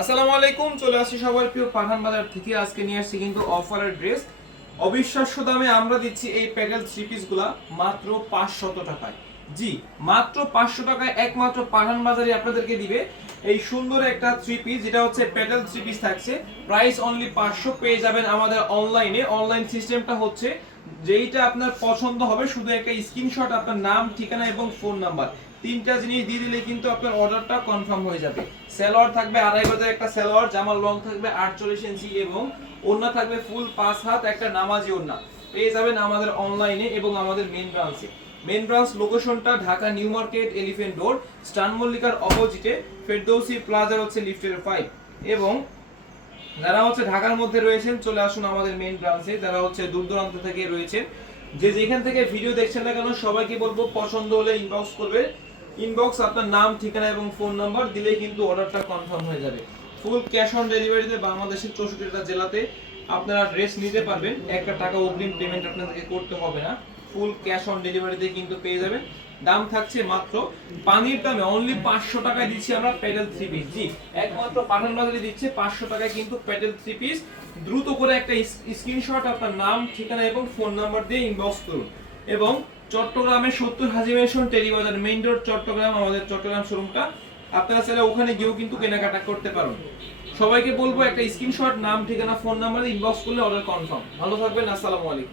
আসসালামু আলাইকুম, চলে আসছি সবার প্রিয় পাঠান বাজার থেকে। আজকে নিয়ে আসছি কিন্তু অফারের ড্রেস। অবিশ্বাস্য দামে আমরা দিচ্ছি এই প্যাটেল থ্রি পিস গুলা মাত্র 500 টাকায়। জি, মাত্র 500 টাকায় একমাত্র পাঠান বাজারে আপনাদেরকে দিবে এই সুন্দর একটা থ্রি পিস, যেটা হচ্ছে প্যাটেল থ্রি পিস থাকছে। প্রাইস অনলি 500, পেয়ে যাবেন আমাদের অনলাইনে। অনলাইন সিস্টেমটা হচ্ছে যেইটা আপনার পছন্দ হবে, শুধু একটা স্ক্রিনশট, আপনার নাম, ঠিকানা এবং ফোন নাম্বার, তিনটা জিনিস দিয়ে দিলে কিন্তু আপনার অর্ডারটা কনফার্ম হয়ে যাবে। সালোয়ার থাকবে 2.5 গজের একটা সালোয়ার, জামার লং থাকবে 48 ইঞ্চি এবং ওড়না থাকবে ফুল 5 হাত একটা নামাজি ওড়না। পেয়ে যাবেন আমাদের অনলাইনে এবং আমাদের মেইন ব্রাঞ্চে। মেইন ব্রাঞ্চ লোকেশনটা Dhaka new market, elephant road, স্টান মল্লিকার অপোজিটে, ফেরদৌসি প্লাজার হচ্ছে লিফটের 5। এবং যারা হচ্ছে ঢাকার মধ্যে রয়েছেন চলে আসুন আমাদের মেইন ব্রাঞ্চে। যারা হচ্ছে দূর দূরান্ত থেকে রয়েছেন, যে যেখান থেকে ভিডিও দেখছেন না কেন, সবাইকে বলবো পছন্দ হলে ইনবক্স করবে। ইনবক্স আপনার নাম, ঠিকানা এবং ফোন নাম্বার দিলেই কিন্তু অর্ডারটা কনফার্ম হয়ে যাবে। ফুল ক্যাশ অন ডেলিভারিতে বাংলাদেশের 64টা জেলাতে আপনারা ড্রেস নিতে পারবেন। একটা টাকা অগ্রিম পেমেন্ট আপনাদেরকে করতে হবে না, ফুল ক্যাশ অন ডেলিভারিতে কিন্তু পেয়ে যাবেন। দাম থাকছে মাত্র পানির দামে অনলি 500 টাকায় দিচ্ছি আমরা প্যাটেল থ্রি পিস। জি, একমাত্র পাঠান বাজারে দিচ্ছে 500 টাকায় কিন্তু প্যাটেল থ্রি পিস। দ্রুত করে একটা স্ক্রিনশট আপনার নাম, ঠিকানা এবং ফোন নাম্বার দিয়ে ইনবক্স করুন। এবং চট্টগ্রামে 70 Haji mansion, Teribazar main road, Chattogram, আমাদের চট্টগ্রাম শোরুমটা। আপনারা চাইলে ওখানে গিয়েও কিন্তু কেনাকাটা করতে পারেন। সবাইকে বলবো একটা স্ক্রিনশট, নাম, ঠিকানা, ফোন নাম্বার ইনবক্স করলে অর্ডার কনফার্ম। ভালো থাকবেন, আসসালামু আলাইকুম।